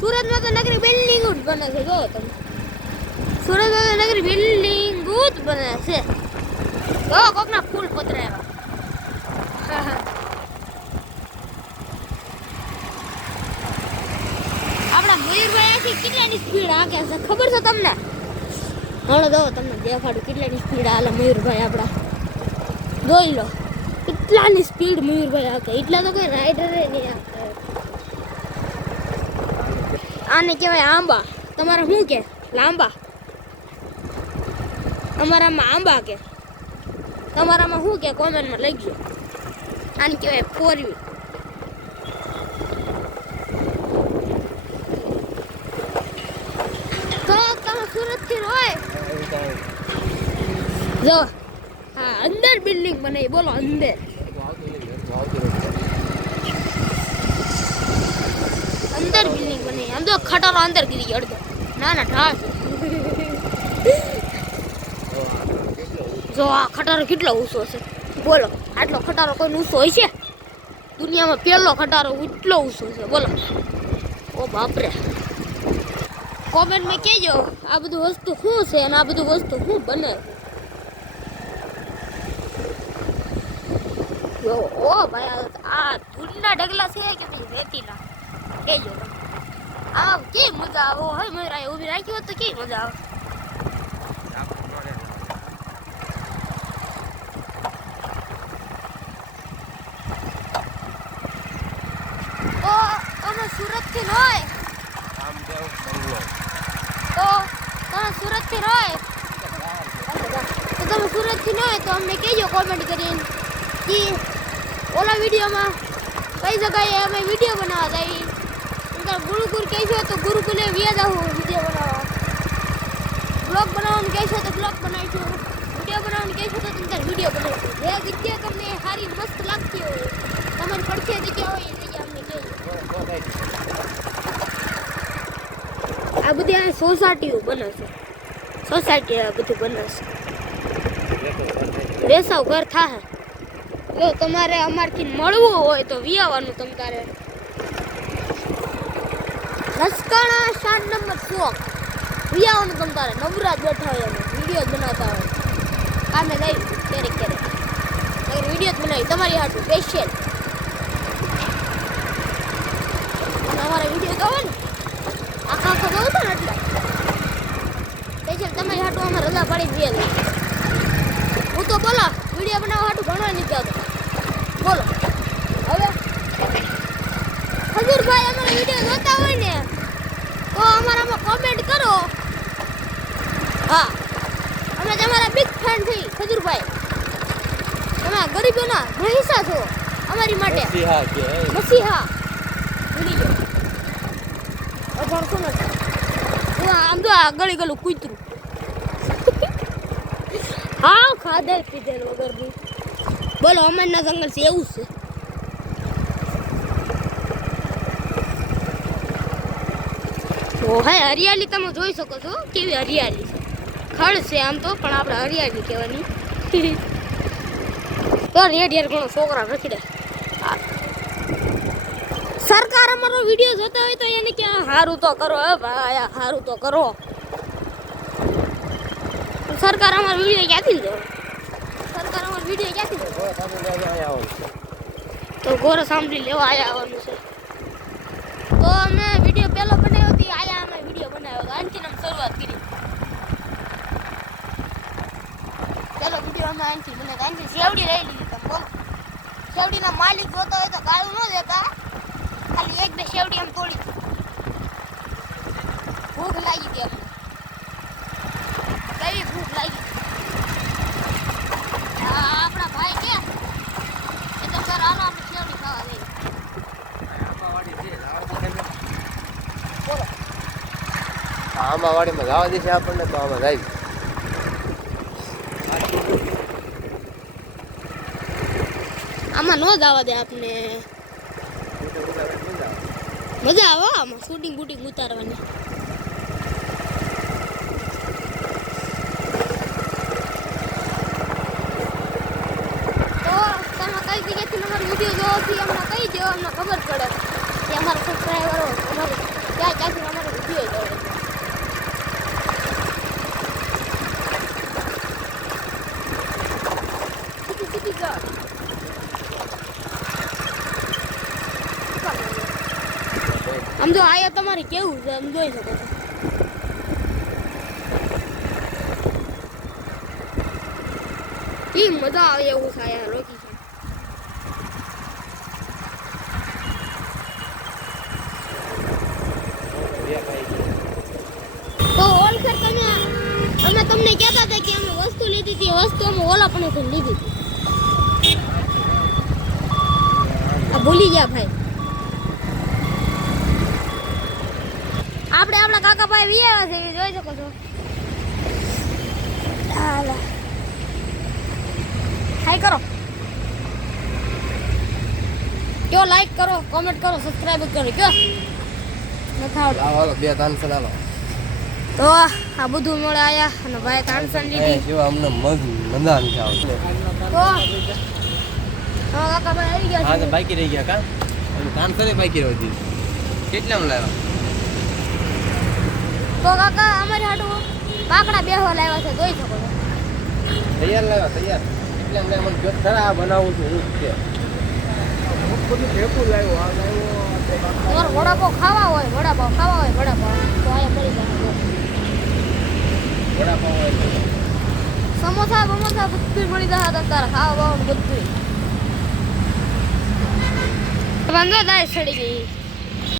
સુરતમાં તો નગરી બિલ્ડિંગ જ બને છે. જો તમે સુરતમાં તો નગરી બિલ્ડિંગ જ બને છે. જો કોકના ફૂલ પતરાયા. આપણા મયુરભાઈ કેટલાની સ્પીડ હાકે છે ખબર છે તમને? હલો દો તમને દેખાડું કેટલાની સ્પીડ હાલે મયુરભાઈ આપણા. જોઈ લો કેટલાની સ્પીડ મયુરભાઈ હાકે. એટલા તો કોઈ રાઈડર નહીં હાકે. આને કહેવાય આંબા. તમારે શું કે લાંબા? અમારામાં આંબા કે તમારામાં શું કે કોમેન્ટમાં લખજો. આને કહેવાય ફોરવી. તો તમે સુરતથી હોય જો હા અંદર બિલ્ડિંગ બનાવી. બોલો અંદર અંદર બિલ્ડિંગ બનાવી. આમ તો ખટારો અંદર ગીરી અડધો. ના ના ઢાળ જો આ ખટારો કેટલો ઊંચો છે. બોલો આટલો ખટારો કોઈ ઊંચો હોય છે દુનિયામાં? પહેલો ખટારો એટલો ઊંચો છે. બોલો ઓ બાપરે. કોમેન્ટમાં કહેજો આ બધું વસ્તુ શું છે અને આ બધું વસ્તુ શું બને. ઓ ભાઈ આ ધૂળના ઢગલા છે કે પછી રેતીના કહેજો. આ કેવી મજા આવે. હોય મયુરાએ ઊભી રાખી હોત તો કેવી મજા આવે. સુરતથી હોય તો તમે સુરતથી હોય તો તમે સુરતથી ન હોય તો અમને કહેજો કોમેન્ટ કરીને કે ઓલા વિડીયોમાં કઈ જગ્યાએ અમે વિડીયો બનાવવા જઈએ. ગુરુકુળ કહેશો તો ગુરુકુલે વ્યાજ આવું વિડીયો બનાવવા. બ્લોગ બનાવવાનું કહેશો તો બ્લોગ બનાવીશું. વિડીયો બનાવવાનું કહેશો તો તમે વિડીયો બનાવીશું. જે જગ્યા તમને સારી મસ્ત લાગતી હોય તમારી પડખે જગ્યા હોય એ જગ્યા અમને કહેજો. આ બધી આ સોસાયટીઓ બને છે. સોસાયટી આ બધું બને છે. વેસાવ ઘર થાય. જો તમારે અમારથી મળવું હોય તો વિયાવાનું તમારે લસકાણા 7 નંબર ચોક વિયાવાનું. તમારે નવરાજ બેઠા હોય અમે વિડીયો બનાવતા હોય કામે લઈ ક્યારેક વિડીયો જ બનાવી તમારી હાટું સ્પેશિયલ. અમારા વિડીયો તો હોય ને આખા જોઉં છો ને એટલે સ્પેશિયલ તમારી હાટું અમે રજા પાડી દઈએ. હું તો બોલો વિડીયો બનાવવા હાટું ભણવા નથી આવતો. બોલો હવે ખજૂરભાઈ અમારા વિડીયો જોતા હોય ને તો અમારામાં કોમેન્ટ કરો. હા અમે તમારા બિગ ફેન થઈ ખજૂરભાઈ. તમે ગરીબોના મહિષા છો અમારી માટે મસીહા. ભૂલી ગયો અભણતો નથી. આમ તો આ ગળી ગલું કૂતરું હા ખાધેલ પીધેલ વગરનું. બોલો અમારના જંગલ છે એવું છે. તો હા હરિયાળી તમે જોઈ શકો છો કેવી હરિયાળી છે. ખડ છે આમ તો પણ આપણે હરિયાળી કહેવાની. તો રેડિયર ઘણો છોકરા નથી દે. સરકાર અમારો વિડીયો જોતા હોય તો એને કે હારું તો કરો હે ભાઈ હારું તો કરો. સરકાર અમારો વિડીયો ક્યાંથી દે? સરકાર અમારો વિડીયો ક્યાંથી દે? તો ઘોર સાંભળી લેવા આયા આવવાનું છે. તો અમે વિડીયો પહેલો બનાવ્યો હતી આયા અમે વિડીયો બનાવ્યો હતો. આનથી અમે શરૂઆત કરી. પહેલો વિડીયો અમે આનથી બનાવ્યો. આનથી શેવડી લઈ લીધી. તમે બોલો શેવડીના માલિક જોતા હોય તો ગાળું ન દેતા. ખાલી એક બે શેવડી એમ તોડી. ભૂખ લાગી હતી અમને. કેવી ભૂખ લાગી. આપણા ભાઈ કે એ તો સર હાલો આપણે શેવડી ખાવા જઈએ. બોલો આંબાવાડીમાં જવા દેશે આપણને તો આમાં જાય. આમાં ન જવા દે આપને. મજા આવે આમાં શૂટિંગ બૂટિંગ ઉતારવાની. તો તમે કઈ જગ્યાથી અમારો વિડીયો જોવો છો અમને કહી દો. અમને ખબર પડે કે અમારા સબસ્ક્રાઈબરો અમારે ક્યાં આયા તમારે કેવું છે એમ જોઈ શકો છો. ઈ મજા આવે એવું છે આયા રોકી છે. તો ઓલખર અમે તમને કહેતા હતા કે અમે વસ્તુ લીધી હતી, વસ્તુ અમે ઓલા પણ લીધી હતી. આ ભૂલી ગયા ભાઈ. આપણે આપણા કાકા ભાઈ વિયા છે જોઈ શકો છો. હાલો હાય કરો, કયો લાઈક કરો, કોમેન્ટ કરો, સબસ્ક્રાઇબ કરો, કયો હાલો બે ત્રણ ચલાવો તો આ બધું મળે આયા અને ભાઈ તાણસન લીધી જો અમને મજા નથી આવતી. તો કાકા ભાઈ આવી ગયા હા છે. તો બાકી રહી ગયા કા ટ્રાન્સફર બાકી રહી હતી. કેટલામાં લાવ્યા? તો કાકા અમારી હાટું કાકડા બેહવા લાવ્યા છે જોઈ શકો છો. તૈયાર લાવ્યા તૈયાર. કેટલામાં લાવ્યા મને જોત ખરા બનાવું છું હું છે. બધું ભેગું લાવ્યો આ લાવ્યો. તમારે વડાપાવ ખાવા હોય વડાપાવ તો આયા મળી જાય. વડાપાવ હોય સમોસા બમોસા બધું મળી જાય તો તારે ખાવા બાવાનું બધું. બંધો દાય સડી ગઈ.